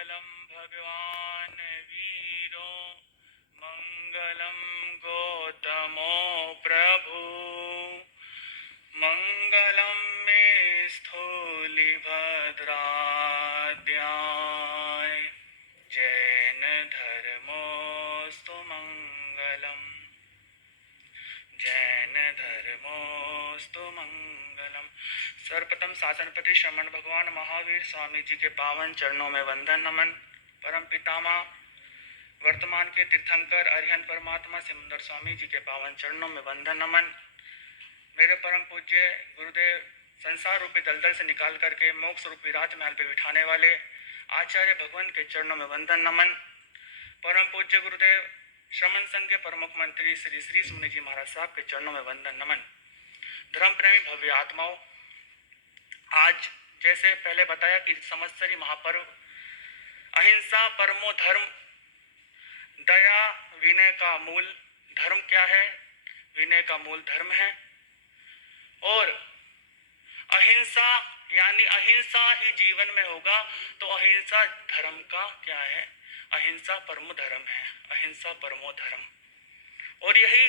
मङ्गलं भगवान् वीरो मङ्गलं गौतमो प्रभु मङ्गलं मे स्थूलिभद्राद्याय जैन धर्मोऽस्तु मङ्गलम् जैन धर्मोऽस्तु मंगलम। सर्वप्रथम शासनपति श्रमण भगवान महावीर स्वामी जी के पावन चरणों में वंदन नमन। परम पितामह वर्तमान के तीर्थंकर अरिहंत परमात्मा सिमंदर स्वामी जी के पावन चरणों में वंदन नमन। मेरे परम पूज्य गुरुदेव संसार रूपी दलदल से निकाल करके मोक्ष रूपी राजमहल पे बिठाने वाले आचार्य भगवान के चरणों में वंदन नमन। परम पूज्य गुरुदेव श्रमण संघ के प्रमुख मंत्री श्री श्री मुनि जी महाराज साहब के चरणों में वंदन नमन। धर्म प्रेमी भव्य आत्माओं, आज जैसे पहले बताया कि संवत्सरी महापर्व अहिंसा परमो धर्म, दया विनय का मूल धर्म क्या है, विनय का मूल धर्म है। और अहिंसा यानी अहिंसा ही जीवन में होगा तो अहिंसा धर्म का क्या है, अहिंसा परमो धर्म है, अहिंसा परमो धर्म। और यही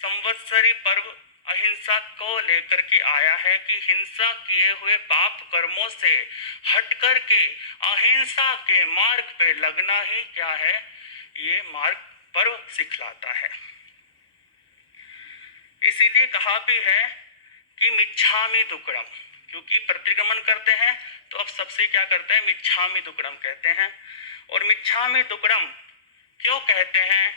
संवत्सरी पर्व अहिंसा को लेकर के आया है कि हिंसा किए हुए पाप कर्मों से हट करके अहिंसा के मार्ग पे लगना ही क्या है, ये मार्ग पर्व सिखलाता है। इसीलिए कहा भी है कि मिच्छामि दुक्कडम, क्योंकि प्रतिक्रमण करते हैं तो अब सबसे क्या करते हैं, मिच्छामि दुक्कडम कहते हैं। और मिच्छामि दुक्कडम क्यों कहते हैं,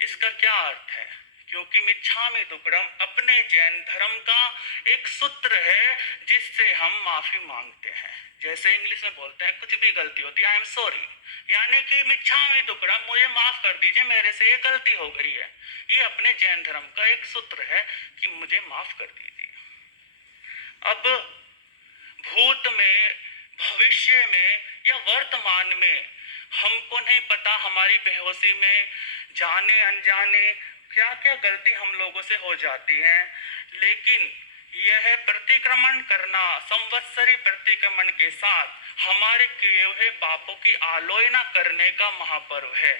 इसका क्या अर्थ है? क्योंकि मिच्छामि दुक्कडम अपने जैन धर्म का एक सूत्र है जिससे हम माफी मांगते हैं। जैसे इंग्लिश में बोलते हैं कुछ भी गलती होती है आई एम सॉरी, यानी कि मिच्छामि दुक्कडम, मुझे माफ कर दीजिए, मेरे से ये गलती हो गई है। ये अपने जैन धर्म का एक सूत्र है कि मुझे माफ कर दीजिए। अब भूत में, भविष्य में या वर्तमान में हमको नहीं पता, हमारी बेहोशी में जाने अनजाने क्या क्या गलती हम लोगों से हो जाती है, लेकिन यह प्रतिक्रमण करना, संवत्सरी प्रतिक्रमण के साथ हमारे किए हुए पापों की आलोचना करने का महापर्व है।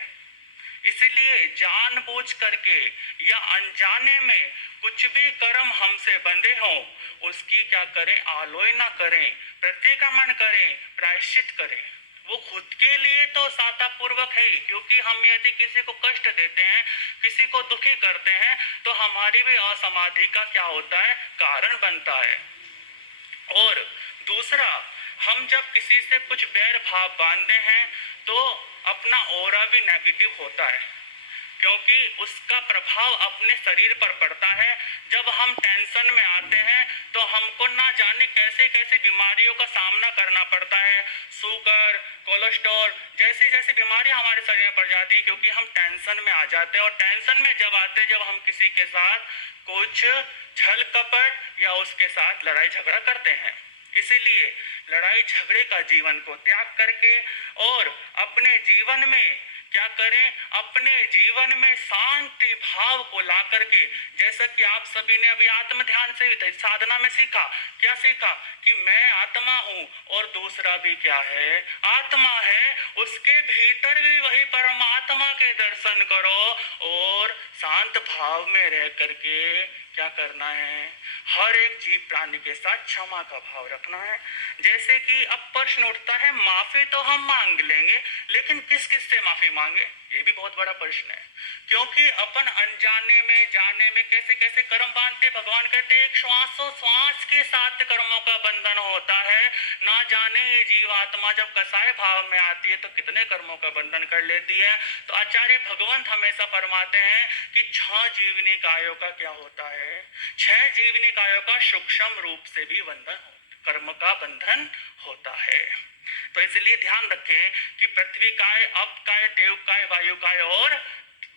इसलिए जानबूझ करके या अनजाने में कुछ भी कर्म हमसे बंधे हो उसकी क्या करें, आलोचना करें, प्रतिक्रमण करें, प्रायश्चित करें। वो खुद के लिए तो सातापूर्वक है, क्योंकि हम यदि किसी को कष्ट देते हैं, किसी को दुखी करते हैं तो हमारी भी असमाधि का क्या होता है, कारण बनता है। और दूसरा, हम जब किसी से कुछ बैर भाव बांधते हैं तो अपना ऑरा भी नेगेटिव होता है, क्योंकि उसका प्रभाव अपने शरीर पर पड़ता है। जब हम टेंशन में आते हैं तो हमको ना जाने कैसे कैसे बीमारियों का सामना करना पड़ता है, शुगर, कोलेस्ट्रॉल जैसी जैसी बीमारियां हमारे शरीर में पड़ जाती हैं, क्योंकि हम टेंशन में आ जाते हैं। और टेंशन में जब आते हैं, जब हम किसी के साथ कुछ छल कपट या उसके साथ लड़ाई झगड़ा करते हैं। इसीलिए लड़ाई झगड़े का जीवन को त्याग करके और अपने जीवन में क्या करें, अपने जीवन में शांति भाव को ला करके, जैसा कि आप सभी ने अभी आत्म ध्यान से साधना में सीखा, क्या सीखा कि मैं आत्मा हूँ और दूसरा भी क्या है, आत्मा है। उसके भीतर भी वही परमात्मा के दर्शन करो और शांत भाव में रह करके क्या करना है, हर एक जीव प्राणी के साथ क्षमा का भाव रखना है। जैसे कि अब प्रश्न उठता है, माफी तो हम मांग लेंगे लेकिन किस किस से माफी मांगे, ये भी बहुत बड़ा प्रश्न है। क्योंकि अपन अनजाने में जाने में कैसे कैसे कर्म बांधते, भगवान कहते हैं एक श्वासोश्वास के साथ कर्मों का बंधन होता है। ना जाने ये जीवात्मा जब कसाय भाव में आती है तो कितने कर्मों का बंधन कर लेती है। तो आचार्य भगवंत हमेशा फरमाते हैं कि 6 जीवनी कायों का क्या होता है, 6 जीवनी कायों का सूक्ष्म रूप से भी बंधन, कर्म का बंधन होता है। तो इसलिए ध्यान रखें कि पृथ्वी काय, अप काय, देव काय, वायु काय और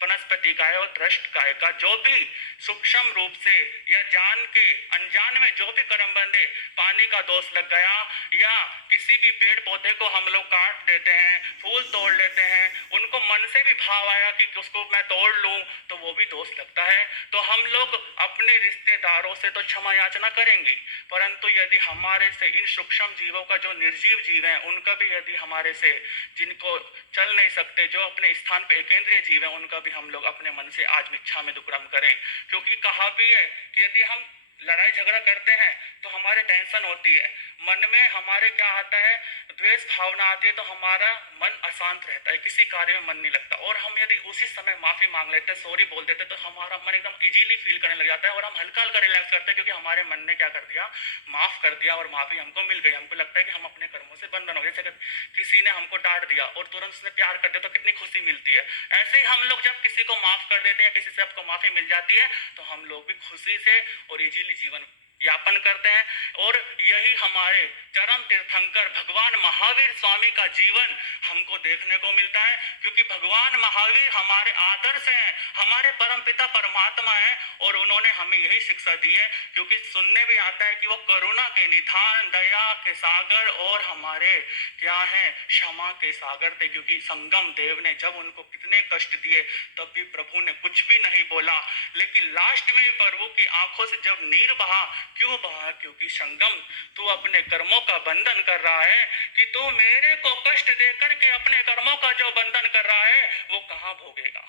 वनस्पति काय और दृष्ट काय का जो भी सूक्ष्म रूप से या जान के अनजान में जो भी कर्म बंधे, पानी का दोष लग गया या किसी भी पेड़ पौधे को हम लोग काट देते हैं, फूल तोड़ लेते हैं, उनको मन से भी भाव आया कि उसको मैं तोड़ लूं, तो वो भी दोष लगता है। तो हम लोग अपने रिश्तेदारों से तो क्षमा याचना करेंगे, परंतु यदि हमारे से इन सूक्ष्म जीवों का जो निर्जीव जीव है उनका भी यदि हमारे से, जिनको चल नहीं सकते, जो अपने स्थान पे एकेंद्रीय जीव है, उनका भी हम लोग अपने मन से आज मिच्छामि दुक्कडम करें। क्योंकि कहा भी है कि यदि हम लड़ाई झगड़ा करते हैं तो हमारे टेंशन होती है, मन में हमारे क्या आता है, द्वेष भावना आती है, तो हमारा मन अशांत रहता है, किसी कार्य में मन नहीं लगता। और हम यदि उसी समय माफी मांग लेते हैं, सॉरी बोल देते हैं, तो हमारा मन एकदम इजीली फील करने लग जाता है और हम हल्का हल्का रिलैक्स करते हैं, क्योंकि हमारे मन ने क्या कर दिया, माफ कर दिया और माफी हमको मिल गई। हमको लगता है कि हम अपने कर्मों से बंधन हो गए। जैसे किसी ने हमको डांट दिया और तुरंत उसने प्यार कर दिया तो कितनी खुशी मिलती है। ऐसे ही हम लोग जब किसी को माफ कर देते हैं, किसी से आपको माफी मिल जाती है, तो हम लोग भी खुशी से और इजीली जीवन यापन करते हैं। और यही हमारे चरम तीर्थंकर भगवान महावीर स्वामी का जीवन हमको देखने को मिलता है, क्योंकि भगवान महावीर हमारे आदर्श हैं, हमारे परमपिता परमात्मा हैं, और उन्होंने हमें यही शिक्षा दी है। क्योंकि सुनने भी आता है कि वो करुणा के निधान, दया के सागर और हमारे क्या है, क्षमा के सागर थे। क्योंकि संगम देव ने जब उनको कितने कष्ट दिए तब भी प्रभु ने कुछ भी नहीं बोला, लेकिन लास्ट में प्रभु की आंखों से जब नीर बहा, क्यों बहा, क्योंकि संगम तू अपने कर्मों का बंधन कर रहा है, कि तू मेरे को कष्ट देकर के अपने कर्मों का जो बंधन कर रहा है वो कहां भोगेगा।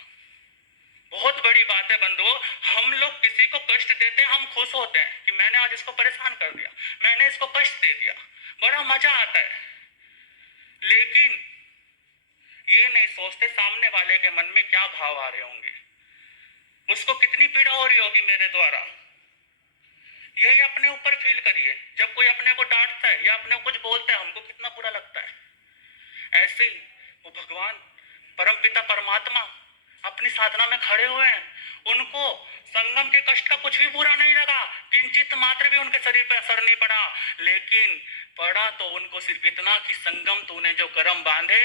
बहुत बड़ी बात है बंधुओं, हम लोग किसी को कष्ट देते हैं, हम खुश होते हैं कि मैंने आज इसको परेशान कर दिया, मैंने इसको कष्ट दे दिया, बड़ा मजा आता है। लेकिन ये नहीं सोचते सामने वाले के मन में क्या भाव आ रहे होंगे, उसको कितनी पीड़ा हो रही होगी मेरे द्वारा। यही अपने ऊपर फील करिए, जब कोई अपने को डांटता है या अपने को कुछ बोलता है, हमको कितना बुरा लगता है। ऐसे ही वो भगवान परमपिता परमात्मा अपनी साधना में खड़े हुए हैं, उनको संगम के कष्ट का कुछ भी बुरा नहीं लगा, किंचित मात्र भी उनके शरीर पर असर नहीं पड़ा। लेकिन पड़ा तो उनको सिर्फ इतना कि संगम तूने जो कर्म बांधे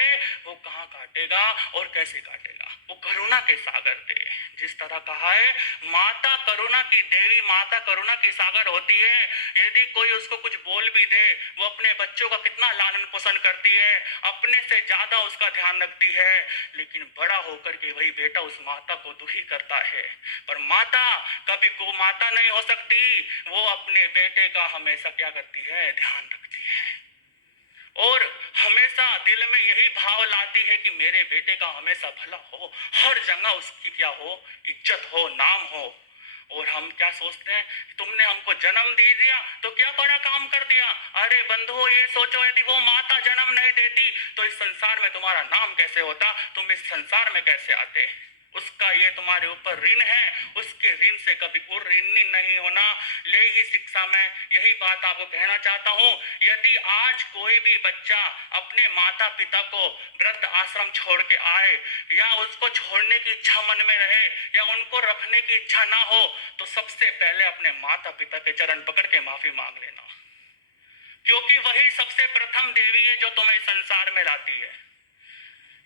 वो कहाँ काटेगा और कैसे काटेगा। वो करुणा के सागर थे। जिस तरह कहा है, माता करुणा की देवी, माता करुणा की सागर होती है। यदि कोई उसको कुछ बोल भी दे, वो अपने बच्चों का कितना लालन पोषण करती है, अपने से ज्यादा उसका ध्यान रखती है। लेकिन बड़ा होकर के वही बेटा उस माता को दुखी करता है। पर माता कभी गो माता नहीं हो सकती, वो अपने बेटे का हमेशा क्या करती है, ध्यान रखती है, और हमेशा दिल में यही भाव लाती है कि मेरे बेटे का हमेशा भला हो, हर जगह उसकी क्या हो, इज्जत हो, नाम हो। और हम क्या सोचते हैं, तुमने हमको जन्म दे दिया तो क्या बड़ा काम कर दिया। अरे बंधुओं, ये सोचो, यदि वो माता जन्म नहीं देती तो इस संसार में तुम्हारा नाम कैसे होता, तुम इस संसार में कैसे आते। उसका ये तुम्हारे ऊपर ऋण है, उसके ऋण से कभी ऋणी नहीं होना। ले ही शिक्षा में यही बात आपको कहना चाहता हूँ। यदि आज कोई भी बच्चा अपने माता पिता को वृद्ध आश्रम छोड़ के आए, या उसको छोड़ने की इच्छा मन में रहे, या उनको रखने की इच्छा ना हो, तो सबसे पहले अपने माता पिता के चरण पकड़ के माफी मांग लेना, क्योंकि वही सबसे प्रथम देवी है जो तुम्हें संसार में लाती है।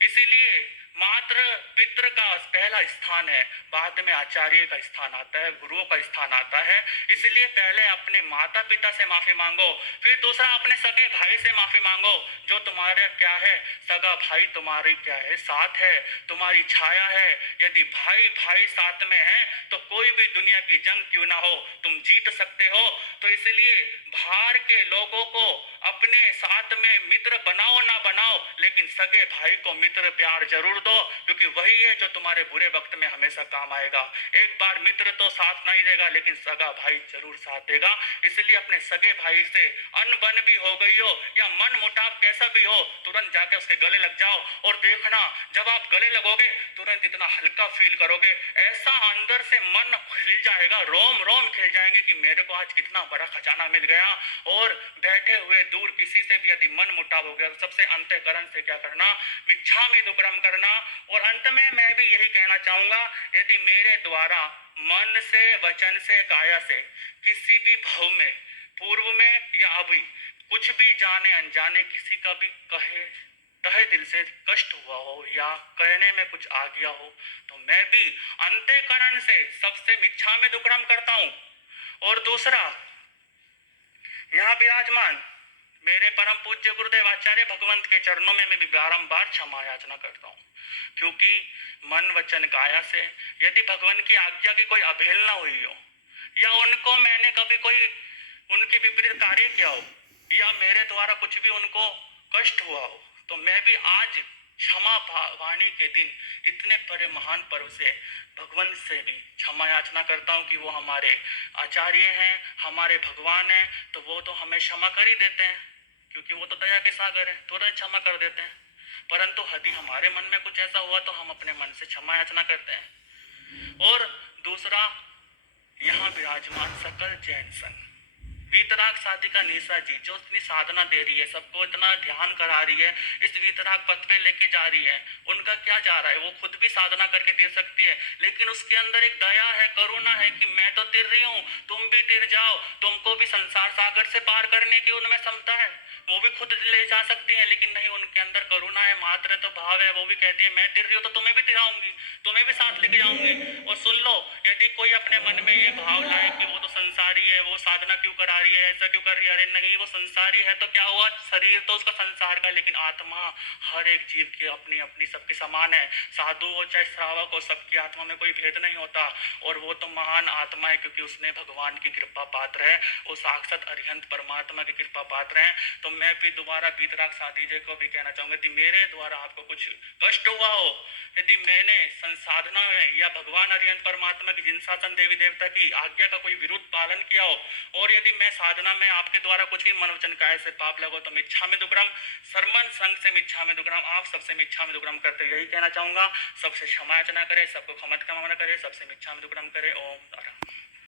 इसीलिए मात्र पितृ का पहला स्थान है, बाद में आचार्य का स्थान आता है, गुरुओं का स्थान आता है। इसलिए पहले अपने माता पिता से माफी मांगो, फिर दूसरा अपने सगे भाई से माफी मांगो। जो तुम्हारे क्या है, सगा भाई तुम्हारी क्या है, साथ है, तुम्हारी छाया है। यदि भाई भाई साथ में है तो कोई भी दुनिया की जंग क्यों ना हो, तुम जीत सकते हो। तो इसलिए बाहर के लोगों को अपने साथ में मित्र बनाओ ना बनाओ, लेकिन सगे भाई को मित्र प्यार जरूर दो, क्योंकि वही है जो तुम्हारे बुरे वक्त में हमेशा काम आएगा। एक बार मित्र तो साथ नहीं देगा, लेकिन सगा भाई जरूर साथ देगा। इसलिए अपने सगे भाई से अनबन भी हो गई हो या मन मुटाव कैसा भी हो, तुरंत जाके उसके गले लग जाओ, और देखना जब आप गले लगोगे तुरंत इतना हल्का फील करोगे, ऐसा अंदर से मन खिल जाएगा, रोम रोम खिल जाएंगे कि मेरे को आज कितना बड़ा खजाना मिल गया। और बैठे हुए दूर किसी से भी यदि मन मुटाव हो गया तो सबसे अंतःकरण से क्या करना, मिच्छामि दुक्कडम करना। और अंत में मैं भी यही कहना चाहूंगा, यदि मेरे द्वारा मन से, वचन से, काया से किसी भी भाव में, पूर्व में या अभी, कुछ भी जाने अनजाने किसी का भी कहे तहे दिल से कष्ट हुआ हो या कहने में कुछ आ गया हो, तो मैं भी अंतःकरण से सबसे मिच्छामि दुक्कडम करता हूँ। और दूसरा, यहाँ विराजमान मेरे परम पूज्य गुरुदेव आचार्य भगवंत के चरणों में मैं भी बारंबार क्षमा याचना करता हूँ, क्योंकि मन वचन काया से यदि भगवान की आज्ञा की कोई अवहेलना हुई हो या उनको मैंने कभी कोई उनके विपरीत कार्य किया हो या मेरे द्वारा कुछ भी उनको कष्ट हुआ हो, तो मैं भी आज क्षमा वाणी के दिन इतने बड़े महान पर्व से भगवान से भी क्षमा याचना करता हूँ कि वो हमारे आचार्य हैं, हमारे भगवान हैं, तो वो तो हमें क्षमा कर ही देते हैं, क्योंकि वो तो दया के सागर है, तुरंत क्षमा कर देते हैं। परंतु यदि हमारे मन में कुछ ऐसा हुआ तो हम अपने मन से क्षमा याचना करते हैं। और दूसरा, यहाँ विराजमान सकल जैन संघ वीतराग साधिका निशा जी, जो इतनी साधना दे रही है, सबको इतना ध्यान करा रही है, इस वीतराग पथ पे लेके जा रही है, उनका क्या जा रहा है? वो खुद भी साधना करके दे सकती है, लेकिन उसके अंदर एक दया है, करुणा है कि मैं तो तिर रही हूँ, तुम भी तिर जाओ, तुमको भी संसार सागर से पार करने की उनमें क्षमता है, वो भी खुद ले जा सकती है, लेकिन नहीं, उनके अंदर करुणा है, मात्र तो भाव है, वो भी कहती है मैं तिर रही हूँ तो तुम्हें भी तिराऊंगी, तुम्हें भी साथ लेके जाऊंगी। और सुन लो, यदि कोई अपने मन में ये भाव लाए कि वो तो संसारी है, वो साधना क्यों करा रही है, ऐसा क्यों कर रही है, अरे नहीं, वो संसारी है तो क्या हुआ, शरीर तो उसका संसार का, लेकिन आत्मा हर एक जीव की अपनी अपनी सबके समान है, साधु हो चाहे श्रावक हो, सबकी आत्मा में कोई भेद नहीं होता, और वो तो महान आत्मा है क्योंकि उसने भगवान की कृपा पात्र है, वो साक्षात अरिहंत परमात्मा की कृपा पात्र है। तो मैं भी दोबारा वीतराग साधी जी को भी कहना चाहूंगा कि मेरे द्वारा आपको कुछ कष्ट हुआ हो, यदि मैंने संसाधना में या भगवान अरिहंत परमात्मा की जिन शासन देवी देवता की आज्ञा का कोई विरुद्ध पालन किया हो, और यदि मैं साधना में आपके द्वारा कुछ भी मन वचन काया से पाप लगो, तो मिच्छामि दुक्कडम, सरमन संघ से मिच्छामि दुक्कडम, आप सबसे मिच्छामि दुक्कडम करते यही कहना चाहूंगा। सबसे क्षमा याचना करे, सबको क्षमा कामना करे, सबसे मिच्छामि दुक्कडम करे। ओम।